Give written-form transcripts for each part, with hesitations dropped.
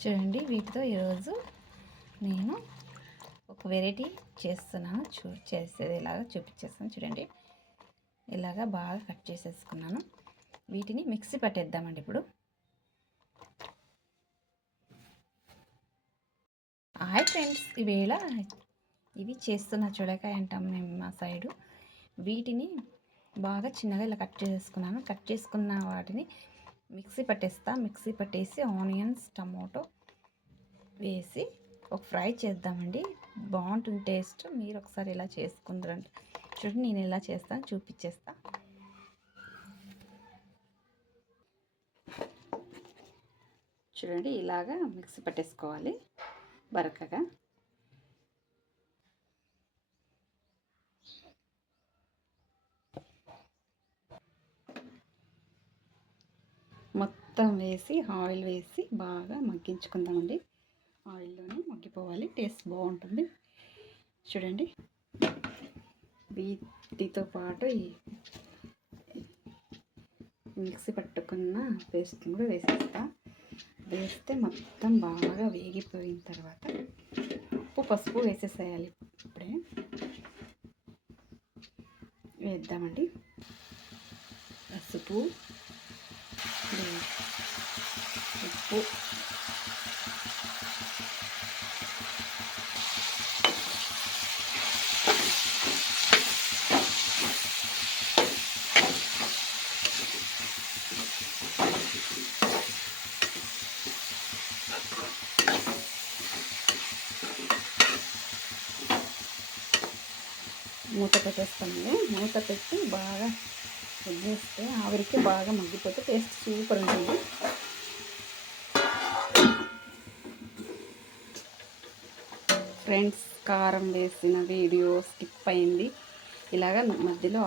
చూడండి, వీటితో ఈరోజు నేను ఒక వెరైటీ చేస్తున్నాను. చేసేది ఇలాగా చూపించేస్తాను. చూడండి, ఇలాగా బాగా కట్ చేసేసుకున్నాను. వీటిని మిక్సీ పట్టేద్దామండి. ఇప్పుడు హాయ్ ఫ్రెండ్స్, ఈవేళ ఇవి చేస్తున్న చూడకాయ అంటాం మేము మా సైడు. వీటిని బాగా చిన్నగా ఇలా కట్ చేసుకున్నాను. కట్ చేసుకున్న వాటిని మిక్సీ పట్టేసి ఆనియన్స్, టమోటో వేసి ఒక ఫ్రై చేద్దామండి. బాగుంటుంది టేస్ట్. మీరు ఒకసారి ఇలా చేసుకుందరంటే చూడండి, నేను ఎలా చేస్తాను చూపించేస్తా. చూడండి, ఇలాగా మిక్సీ పట్టేసుకోవాలి బరకగా. మొత్తం వేసి ఆయిల్ వేసి బాగా మగ్గించుకుందామండి. ఆయిల్లోనే మగ్గిపోవాలి, టేస్ట్ బాగుంటుంది. చూడండి, వీటితో పాటు ఈ మిక్సీ పట్టుకున్న పేస్ట్ కూడా వేస్తే మొత్తం బాగా వేగిపోయిన తర్వాత ఉప్పు, పసుపు వేసేసేయాలి. ఇప్పుడే వేద్దామండి. పసుపు, ఉప్పు, మూత పెట్టేస్తామండి. మూత పెట్టి బాగా వదిలేస్తే ఆవిరికి బాగా మగ్గిపోతే టేస్ట్ సూపర్ ఉంటుంది. ఫ్రెండ్స్, కారం వేసిన వీడియో స్కిప్ అయింది. ఇలాగ మధ్యలో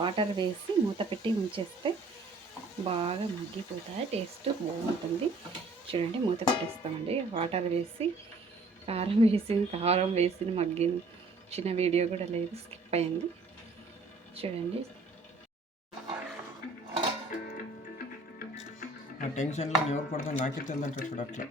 వాటర్ వేసి మూత పెట్టి ఉంచేస్తే బాగా మగ్గిపోతాయి, టేస్ట్ బాగుంటుంది. చూడండి, మూత పెట్టేస్తామండి. వాటర్ వేసి కారం వేసి మగ్గించిన వీడియో కూడా లేదు, స్కిప్ అయింది. చూడండి, ఆ టెన్షన్లో ఎవరు పడతాం నాకే తెలియదంటారు చూడ అట్లా.